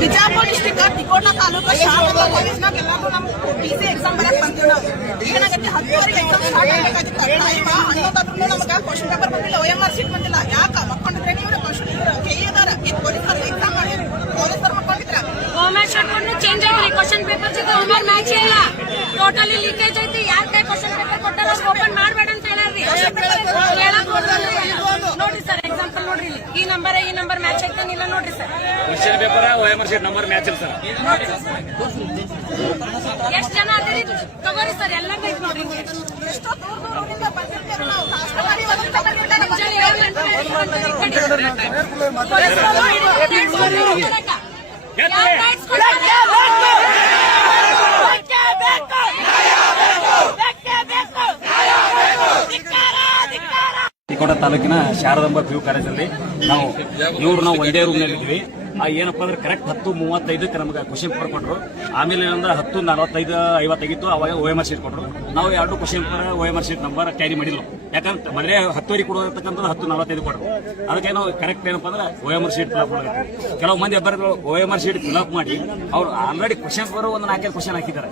Bijapur district Tikota taluk Sharada ಕಾಲೇಜ್ನಾಗ ಎಲ್ಲರೂ ನಮ್ಗೆ ಪಿಸಿ ಎಕ್ಸಾಮ್ ಬರಕ್ ಬಂದಿವಿ. ನಾವು ಏನಾಗತ್ತೆ 10 ಎಕ್ಸಾಮ್ ಸ್ಟಾರ್ಟ್ ಆಗಬೇಕಾಗಿತ್ತು. ಟೈಮ್ 11 ನಮ್ಗೆ ಕ್ವಶನ್ ಪೇಪರ್ ಬಂದಿಲ್ಲ, OMR ಶೀಟ್ ಬಂದಿಲ್ಲ. ಯಾಕೆ ಮಕ್ಕೊಂಡಿದ್ರೆ ನೀವು ಕ್ವಶನ್ ಕೇಳಿದಾರ ಇದು ಪೊಲೀಸರು ಎಕ್ಸಾಮ್ ಮಾಡಿ ಪೊಲೀಸರು ಮಕ್ಕೊಂಡಿದ್ರ OMR ಶೀಟ್ ಚೇಂಜ್ ಆಗಿದೆ. ಕ್ವಶನ್ ಪೇಪರ್ ಜೊತೆ OMR ಮ್ಯಾಚ್ ಇಲ್ಲ, ಟೋಟಲಿ ಲೀಕೇಜ್ ಐತಿ. ಯಾರ ಕೈ ಕ್ವಶನ್ ಪೇಪರ್ ಕೊಟ್ಟಾರ ಓಪನ್ ಮಾಡಬೇಡ ಅಂತ ಹೇಳ್ರಿ. ನೋಡ್ರಿ ಸರ್, ಎಕ್ಸಾಂಪಲ್ ನೋಡ್ರಿ, ಈ ನಂಬರ್ ಮ್ಯಾಚ್ ಐತನಿಲ್ಲ ನೋಡ್ರಿ sir. Question paper OMR sheet number match ಇಲ್ಲ ಸರ್. ಎಷ್ಟು ಜನ ಅದಿರಿ ತಗೋರಿ ಸರ್, ಎಲ್ಲ ಕೈ ನೋಡ್ರಿ. ಎಷ್ಟೋ ದೂರದಿಂದ ಬಂದಿರ್ತೀವಿ ನಾವು. ತಿಕೋಟ ತಾಲೂಕಿನ ಶಾರದಾಂಬ PU ಕಾಲೇಜಲ್ಲಿ ನಾವು ಒಂದೇ ರೂಮ್ ನಲ್ಲಿ ಇದ್ವಿ. ಏನಪ್ಪಾ ಅಂದ್ರೆ ಕರೆಕ್ಟ್ 10:35 ನಮ್ಗೆ ಕ್ವಶನ್ ಪೇಪರ್ ಕೊಟ್ಟರು. ಆಮೇಲೆ ಏನಂದ್ರೆ 10:45-50 ಆಗಿತ್ತು. ಅವಾಗ OMR ಶೀಟ್ ಕೊಟ್ಟರು. ನಾವು 2 question paper OMR sheet number carry ಮಾಡಿಲ್ಲ. ಯಾಕಂದ್ರೆ ಮೊದಲೇ 10 ಕೊಡೋತಕ್ಕಂಥದ್ದು 10:45 ಕೊಟ್ಟರು. ಅದಕ್ಕೆ ನಾವು ಕರೆಕ್ಟ್ ಏನಪ್ಪಾ ಅಂದ್ರೆ OMR ಶೀಟ್ ಫಿಲಪ್ ಮಾಡಬೇಕು. ಕೆಲವು ಮಂದಿ ಅಭ್ಯರ್ಥಿಗಳು OMR ಶೀಟ್ ಫಿಲಪ್ ಮಾಡಿ ಅವ್ರು ಆಲ್ರೆಡಿ ಕ್ವಶನ್ ಪೇಪರ್ ಒಂದು 4 ಕ್ವಶನ್ ಹಾಕಿದ್ದಾರೆ.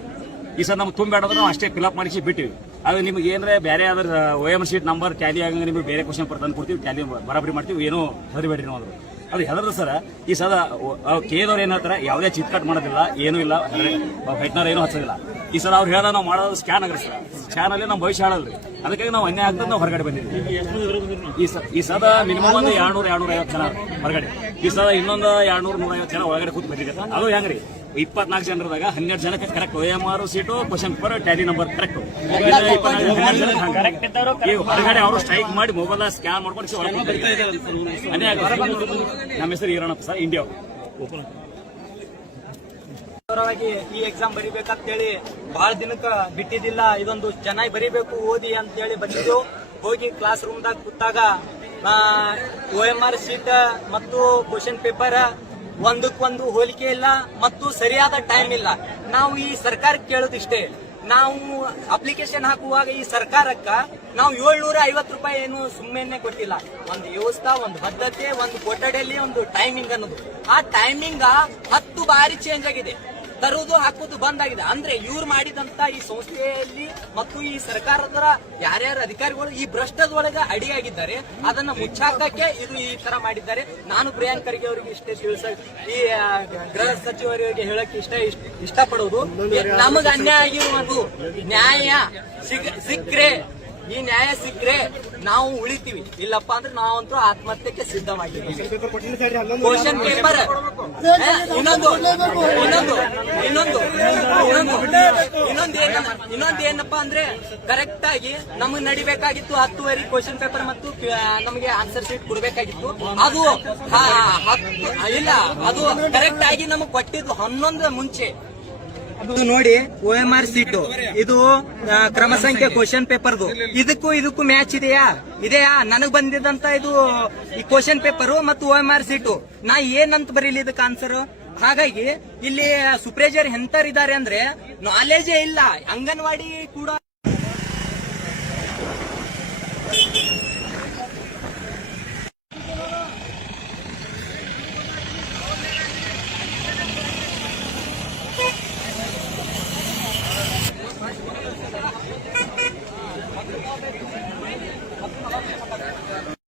ಈ ಸರ್ ನಮ್ಗೆ ತುಂಬಬೇಡೋದು ನಾವು ಅಷ್ಟೇ ಫಿಲಪ್ ಮಾಡಿಸಿ ಬಿಟ್ಟಿವಿ. ಅದು ನಿಮ್ಗೆ ಏನಾರೆ ಬೇರೆ ಆದ್ರೆ OMR ಶೀಟ್ ನಂಬರ್ ಟ್ಯಾಲಿ ಆಗಂಗೆ ನಿಮ್ಗೆ ಬೇರೆ ಕ್ವಶನ್ ಪೇಪರ್ ತಂದು ಕೊಡ್ತೀವಿ, ಟ್ಯಾಲಿ ಬರಾಬರಿ ಮಾಡ್ತೀವಿ. ಏನೋ ಹೆದರಬೇಡ್ರಿ ನಾವು ಅದು ಹೆದರ್ದು ಸರ್. ಈ ಸದ ಕೇದವ್ರು ಏನ್ ಹೇಳ್ತಾರೆ, ಯಾವುದೇ ಚಿತ್ ಕಟ್ ಮಾಡೋದಿಲ್ಲ, ಏನೂ ಇಲ್ಲ, ಹೆಟ್ನವ್ರು ಏನೂ ಹಚ್ಚೋದಿಲ್ಲ. ಈ ಸಲ ಅವ್ರು ಹೇಳ ನಾವು ಮಾಡೋದು ಸ್ಕ್ಯಾನ್ ಆಗುತ್ತೆ ಸರ್. ಸ್ಕ್ಯಾನ್ ಅಲ್ಲಿ ನಮ್ಮ ಭವಿಷ್ಯ ಹಾಳಲ್ರಿ. ಅದಕ್ಕಾಗಿ ನಾವು ಅನ್ಯಾಯ ಆಗ್ತದೆ ನಾವು ಹೊರಗಡೆ ಬಂದಿದ್ವಿ. ಈ ಸದ ಮಿನಿಮಮ್ ಒಂದು 200-250 ಜನ ಹೊರಗಡೆ. ಈ ಸದ ಇನ್ನೊಂದು 200-150 ಜನ ಒಳಗಡೆ ಕೂತ್ ಬಂದಿದೆ. ಅದು ಹೆಂಗ್ರಿ 24 ಜನರದಾಗ 12 ಜನಕ್ಕೆ correct OMR sheet question paper tally number correct. ಹೊರಗಡೆ ಅವರು ಸ್ಟ್ರೈಕ್ ಮಾಡಿ ಮೊಬೈಲ್ ಸ್ಕ್ಯಾನ್ ಮಾಡ್ಕೊಂಡು ಅನ್ಯಾಯ. ನಮ್ಮ ಹೆಸರು ಈರಣ್ಣಪ್ಪ ಸರ್, ಇಂಡಿಯಾ. ಈ ಎಕ್ಸಾಮ್ ಬರಿಬೇಕಂತೇಳಿ ಬಹಳ ದಿನಕ್ಕ ಬಿಟ್ಟಿದ್ದಿಲ್ಲ. ಇದೊಂದು ಚೆನ್ನಾಗಿ ಬರಿಬೇಕು ಓದಿ ಅಂತೇಳಿ ಬಂದಿದ್ದು. ಹೋಗಿ ಕ್ಲಾಸ್ ರೂಮ್ದಾಗ ಕೂತಾಗ OMR ಶೀಟ್ ಮತ್ತು ಕ್ವಶನ್ ಪೇಪರ್ ಒಂದಕ್ಕೊಂದು ಹೋಲಿಕೆ ಇಲ್ಲ ಮತ್ತು ಸರಿಯಾದ ಟೈಮ್ ಇಲ್ಲ. ನಾವು ಈ ಸರ್ಕಾರಕ್ಕೆ ಕೇಳೋದಿಷ್ಟೇ, ನಾವು ಅಪ್ಲಿಕೇಶನ್ ಹಾಕುವಾಗ ಈ ಸರ್ಕಾರಕ್ಕ ನಾವು 750 ರೂಪಾಯಿ ಏನು ಸುಮ್ಮನೆ ಕೊಟ್ಟಿಲ್ಲ. ಒಂದು ವ್ಯವಸ್ಥೆ, ಒಂದು ಬದ್ಧತೆ, ಒಂದು ಕೊಠಡಿಯಲ್ಲಿ ಒಂದು ಟೈಮಿಂಗ್ ಅನ್ನೋದು. ಆ ಟೈಮಿಂಗ್ 10 ಬಾರಿ ಚೇಂಜ್ ಆಗಿದೆ. ತರುವುದು ಹಾಕುವುದು ಬಂದಾಗಿದೆ. ಅಂದ್ರೆ ಇವ್ರು ಮಾಡಿದಂತ ಈ ಸಂಸ್ಥೆಯಲ್ಲಿ ಮತ್ತು ಈ ಸರ್ಕಾರದ ಯಾರ್ಯಾರ ಅಧಿಕಾರಿಗಳು ಈ ಭ್ರಷ್ಟದೊಳಗೆ ಅಡಿಯಾಗಿದ್ದಾರೆ, ಅದನ್ನ ಮುಚ್ಚಾಕಕ್ಕೆ ಇದು ಈ ತರ ಮಾಡಿದ್ದಾರೆ. ನಾನು ಪ್ರಿಯಾಂಕ್ ಖರ್ಗೆ ಅವರಿಗೆ ಇಷ್ಟೇ ಈ ಗೃಹ ಸಚಿವರಿಗೆ ಹೇಳಕ್ಕೆ ಇಷ್ಟಪಡುವುದು, ನಮಗ ಅನ್ಯಾಯ ಆಗಿರುವುದು ನ್ಯಾಯ ಸಿಕ್ಕ್ರೆ, ಈ ನ್ಯಾಯ ಸಿಕ್ಕ್ರೆ ನಾವು ಉಳಿತೀವಿ. ಇಲ್ಲಪ್ಪ ಅಂದ್ರೆ ನಾವಂತೂ ಆತ್ಮಹತ್ಯೆಗೆ ಸಿದ್ಧವಾಗಿದ್ದೀವಿ. ಕ್ವಶನ್ ಪೇಪರ್ ಇನ್ನೊಂದೇನಪ್ಪಾ ಅಂದ್ರೆ ಕರೆಕ್ಟ್ ಆಗಿ ನಮಗ್ ನಡಿಬೇಕಾಗಿತ್ತು 10 ಕ್ವಶನ್ ಪೇಪರ್ ಮತ್ತು ನಮಗೆ ಆನ್ಸರ್ ಶೀಟ್ ಕೊಡ್ಬೇಕಾಗಿತ್ತು. ಅದು ಇಲ್ಲ, ಅದು ಕರೆಕ್ಟ್ ಆಗಿ ನಮಗ್ ಕೊಟ್ಟಿದ್ದು 11 ಮುಂಚೆ. ಅದು ನೋಡಿ OMR ಸೀಟು ಇದು ಕ್ರಮ ಸಂಖ್ಯೆ ಕ್ವಶನ್ ಪೇಪರ್ದು ಇದಕ್ಕೂ ಮ್ಯಾಚ್ ಇದೆಯಾ? ನನಗ್ ಬಂದಿದ್ದಂತ ಇದು ಈ ಕ್ವಶನ್ ಪೇಪರ್ ಮತ್ತು OMR ಸೀಟು ನಾ ಏನಂತ ಬರೀಲಿ ಇದಕ್ಕೆ ಆನ್ಸರ್. ಹಾಗಾಗಿ ಇಲ್ಲಿ ಸೂಪರ್ವೈಸರ್ ಎಂತರಿದ್ದಾರೆ ಅಂದ್ರೆ ನಾಲೆಜೇ ಇಲ್ಲ. ಅಂಗನವಾಡಿ ಕೂಡ